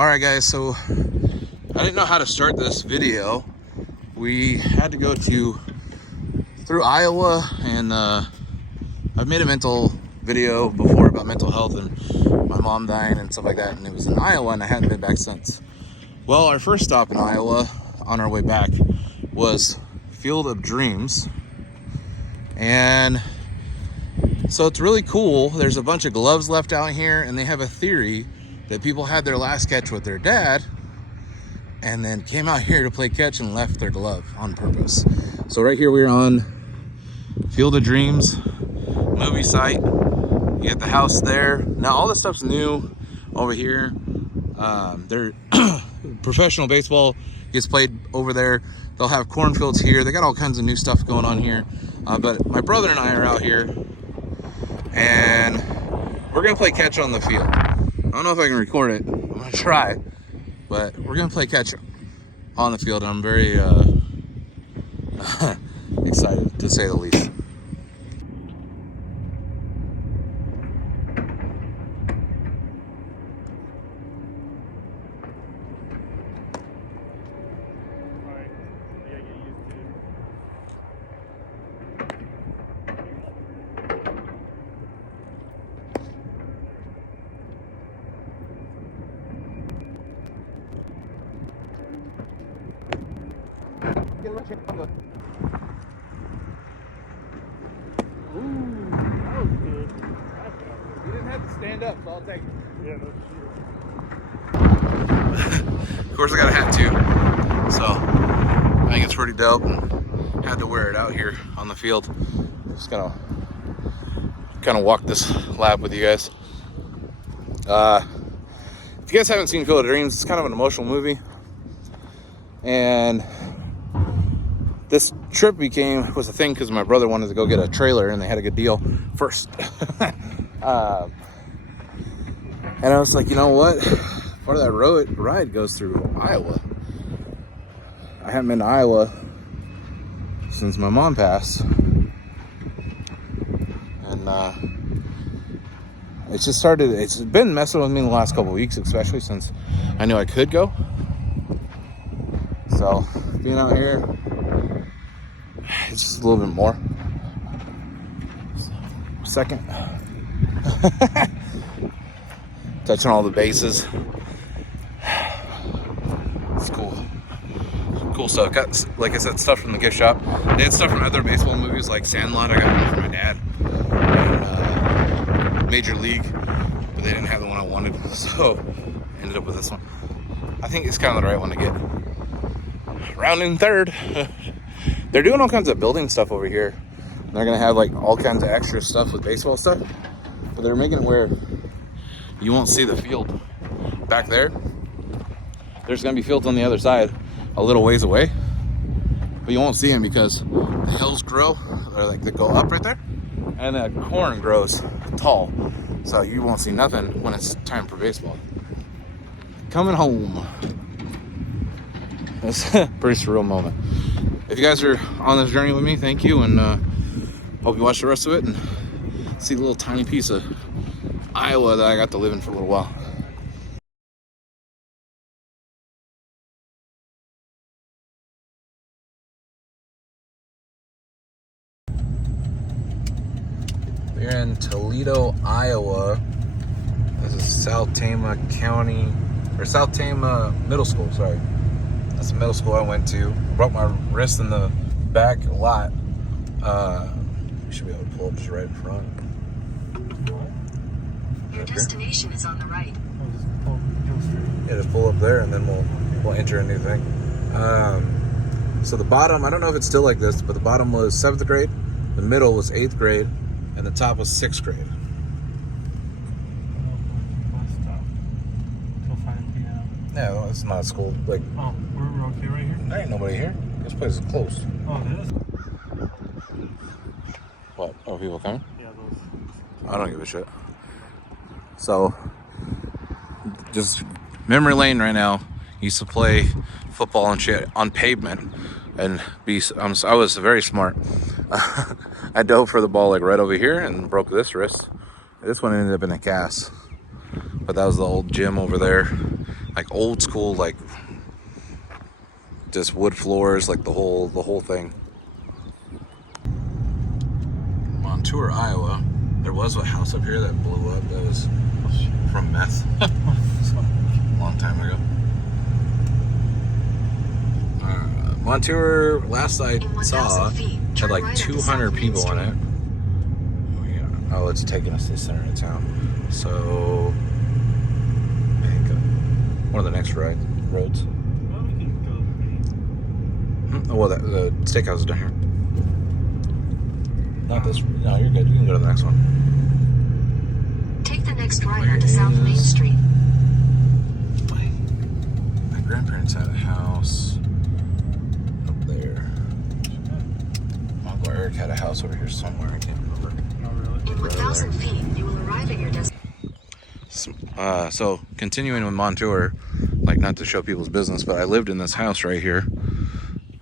Alright guys, so I didn't know how to start this video. We had to go through Iowa, and I've made a mental video before about mental health and my mom dying and stuff like that, and it was in Iowa and I hadn't been back since. Well, our first stop in Iowa on our way back was Field of Dreams, and so it's really cool. There's a bunch of gloves left out here, and they have a theory that people had their last catch with their dad and then came out here to play catch and left their glove on purpose. So right here we're on Field of Dreams movie site. You got the house there. Now all this stuff's new over here. They're professional baseball gets played over there. They'll have cornfields here. They got all kinds of new stuff going on here. But my brother and I are out here, and we're gonna play catch on the field. I don't know if I can record it. I'm gonna try, but we're gonna play catch on the field. And I'm very excited, to say the least. Ooh, that was good. You didn't have to stand up, so I'll take it. Yeah, no shit. Of course I got a hat too, so I think it's pretty dope, and had to wear it out here on the field. Just gonna kind of walk this lap with you guys. If you guys haven't seen Field of Dreams, it's kind of an emotional movie, and this trip was a thing because my brother wanted to go get a trailer, and they had a good deal first. And I was like, you know what? Part of that ride goes through Iowa. I haven't been to Iowa since my mom passed. And it's been messing with me in the last couple of weeks, especially since I knew I could go. So being out here, it's just a little bit more. Second. Touching all the bases. It's cool. Cool stuff. Got, like I said, stuff from the gift shop. They had stuff from other baseball movies like Sandlot. I got one from my dad. And Major League. But they didn't have the one I wanted. So I ended up with this one. I think it's kind of the right one to get. Rounding third. They're doing all kinds of building stuff over here. They're gonna have like all kinds of extra stuff with baseball stuff, but they're making it where you won't see the field back there. There's gonna be fields on the other side, a little ways away, but you won't see them because the hills grow, or like they go up right there, and the corn grows tall, so you won't see nothing when it's time for baseball. Coming home. It's a pretty surreal moment. If you guys are on this journey with me, thank you, and hope you watch the rest of it and see the little tiny piece of Iowa that I got to live in for a little while. We're in Toledo, Iowa. This is South Tama County, or South Tama Middle School, sorry. That's the middle school I went to. Broke my wrist in the back lot. You should be able to pull up just right in front. Your destination is on the right. Yeah, just pull up there, and then we'll enter a new thing. So the bottom, I don't know if it's still like this, but the bottom was 7th grade, the middle was 8th grade, and the top was 6th grade. Yeah, well, it's not school. Like, oh, we're okay right here? There ain't nobody here. This place is closed. Oh, it is? What? Are people coming? Yeah, those. I don't give a shit. So, just memory lane right now. Used to play football and shit on pavement, and I was very smart. I dove for the ball like right over here and broke this wrist. This one ended up in a cast, but that was the old gym over there. I like old school, like just wood floors, like the whole thing. Montour, Iowa. There was a house up here that blew up. That was from meth. A long time ago. Montour, last I saw, had like 200 people in it. Oh, it's taking us to the center of town. So, I think one of the next roads. Well, we can go. Oh, well, the steakhouse is down here. Not this. No, you're good. You can go to the next one. Take the next right onto South Main Street. My grandparents had a house up there. My Uncle Eric had a house over here somewhere. I can't remember. Not really. In 1,000 feet, you will arrive at your destination. So continuing with Montour, like not to show people's business, but I lived in this house right here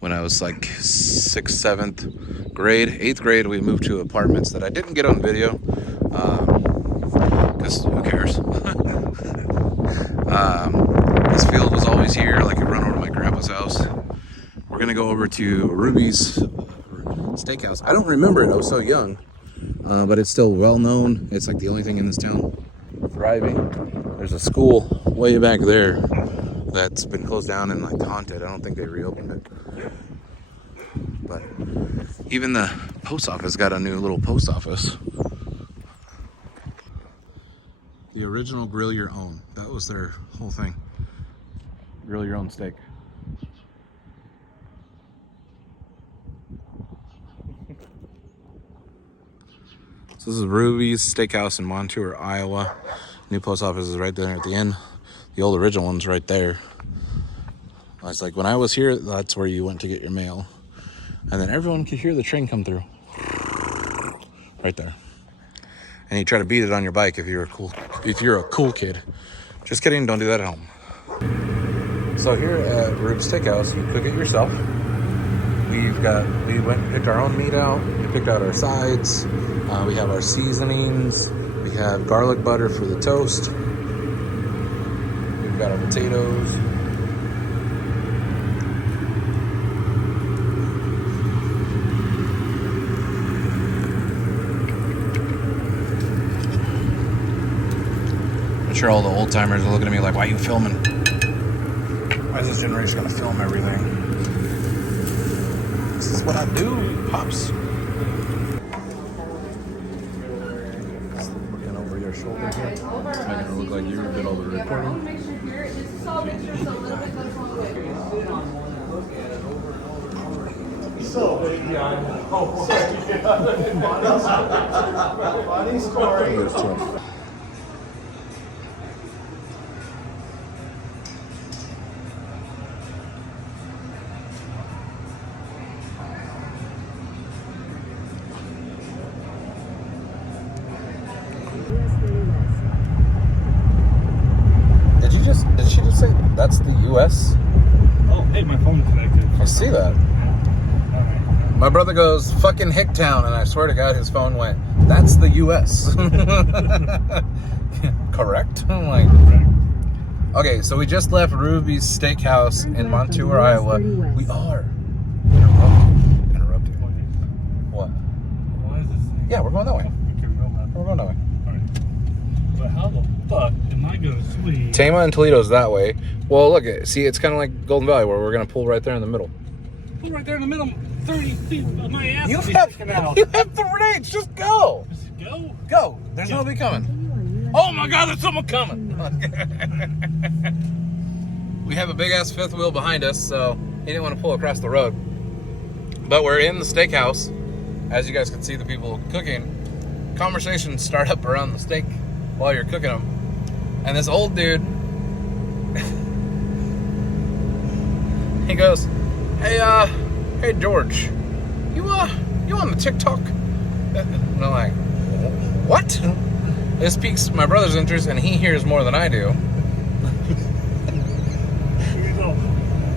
when I was like 6th, 7th grade. 8th grade, we moved to apartments that I didn't get on video, because who cares? This field was always here. Like, I'd run over to my grandpa's house. We're gonna go over to Ruby's Steakhouse. I don't remember it. I was so young, but it's still well known. It's like the only thing in this town thriving. There's a school way back there that's been closed down and like haunted. I don't think they reopened it. But even the post office got a new little post office. The original grill your own. That was their whole thing. Grill your own steak. So this is Ruby's Steakhouse in Montour, Iowa. New post office is right there at the end. The old original one's right there. It's like when I was here, that's where you went to get your mail. And then everyone could hear the train come through. Right there. And you try to beat it on your bike if you're a cool kid. Just kidding, don't do that at home. So here at Ruby's Steakhouse, you cook it yourself. We went and picked our own meat out. We picked out our sides. We have our seasonings. We have garlic butter for the toast. We've got our potatoes. I'm sure all the old timers are looking at me like, why are you filming? Why is this generation gonna film everything? This is what I do, pops. Looking over your shoulder here. Making it look like you did all the recording. Funny story. Did she just say that's the US? Oh, hey, my phone's connected. I see that. Alright. My brother goes, fucking Hicktown, and I swear to God his phone went, that's the US. Correct? I'm like, okay, so we just left Ruby's Steakhouse in Montour, Iowa. We are interrupted. What? Why is this thing? Yeah, we're going that way. Okay, we're going that way. We're going that way. Alright. But how the fuck am I going to swing? Tama and Toledo's that way. Well, look, see, it's kind of like Golden Valley where we're going to pull right there in the middle. Pull right there in the middle, 30 feet of my ass. You is have sticking out. the grenades. Just go. Just go. Go. There's nobody coming. Oh my God, there's someone coming. We have a big ass fifth wheel behind us, so he didn't want to pull across the road. But we're in the steakhouse. As you guys can see the people cooking. Conversations start up around the steak while you're cooking them. And this old dude, he goes, hey George, you on the TikTok? And I'm like, what? This piques my brother's interest, and he hears more than I do. You go,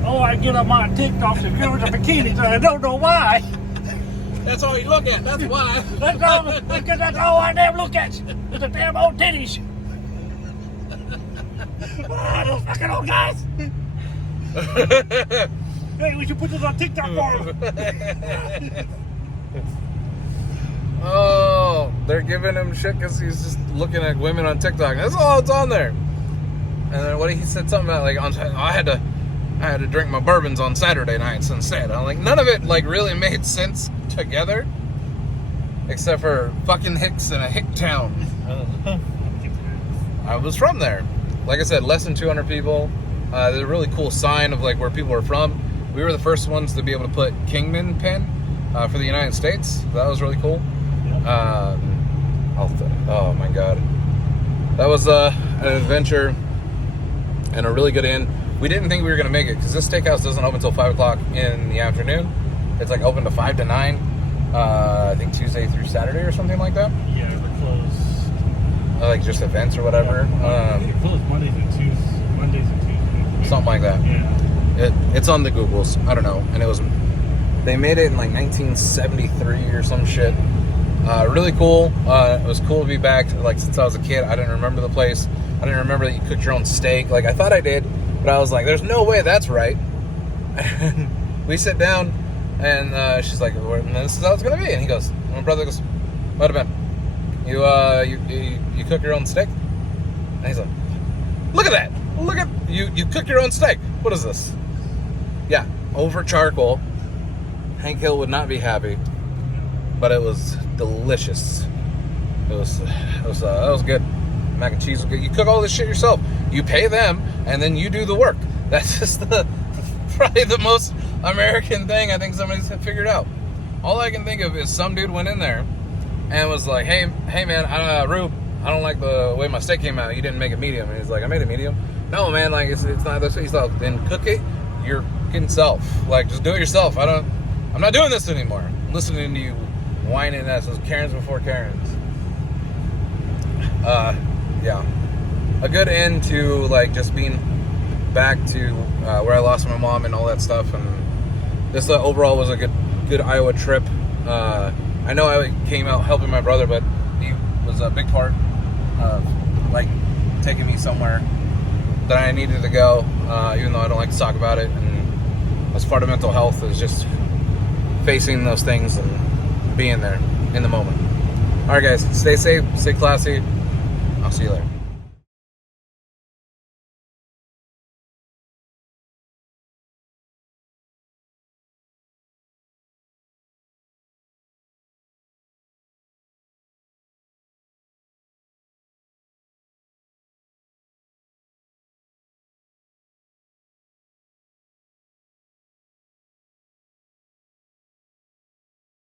oh, I get on my TikTok and girls in bikinis, and I don't know why. That's all you look at. That's why. Because that's all I damn look at is the damn old titties. Ah, those fucking old guys. Hey, we should put this on TikTok for him. Oh, they're giving him shit because he's just looking at women on TikTok. That's all it's on there. And then what he said something about like I had to drink my bourbons on Saturday nights instead. I'm like, none of it like really made sense together, except for fucking Hicks in a hick town. I was from there. Like I said, less than 200 people. There's a really cool sign of like where people are from. We were the first ones to be able to put Kingman pin for the United States. That was really cool. Oh my god, that was an adventure and a really good inn. We didn't think we were gonna make it because this steakhouse doesn't open until 5 o'clock in the afternoon. It's like open to 5 to 9. I think Tuesday through Saturday or something like that. Yeah, we're closed. Like just events or whatever. We're closed Mondays and Tuesdays. Something like that. Yeah. It's on the Googles. I don't know. And they made it in like 1973 or some shit. Really cool. It was cool to be back. Like since I was a kid, I didn't remember the place. I didn't remember that you cooked your own steak. Like I thought I did, but I was like, "There's no way that's right." And we sit down, and she's like, "This is how it's gonna be." And he goes, "My brother goes, what about you cook your own steak?" And he's like, "Look at that! Look at you cook your own steak. What is this?" Yeah, over charcoal. Hank Hill would not be happy, but it was delicious. It was good. Mac and cheese was good. You cook all this shit yourself. You pay them, and then you do the work. That's just probably the most American thing I think somebody's figured out. All I can think of is some dude went in there and was like, "Hey man, Rube, I don't like the way my steak came out. You didn't make it medium." And he's like, "I made it medium." No, man, like it's not this. He's like, "Then cook it your fucking self. Like just do it yourself. I'm not doing this anymore. I'm listening to you whining at those Karens before Karens." Yeah, a good end to like just being back to where I lost my mom and all that stuff, and this overall was a good Iowa trip. I know I came out helping my brother, but he was a big part of like taking me somewhere that I needed to go, even though I don't like to talk about it. And as part of mental health is just facing those things and being there in the moment. All right, guys, stay safe, stay classy. I'll see you later.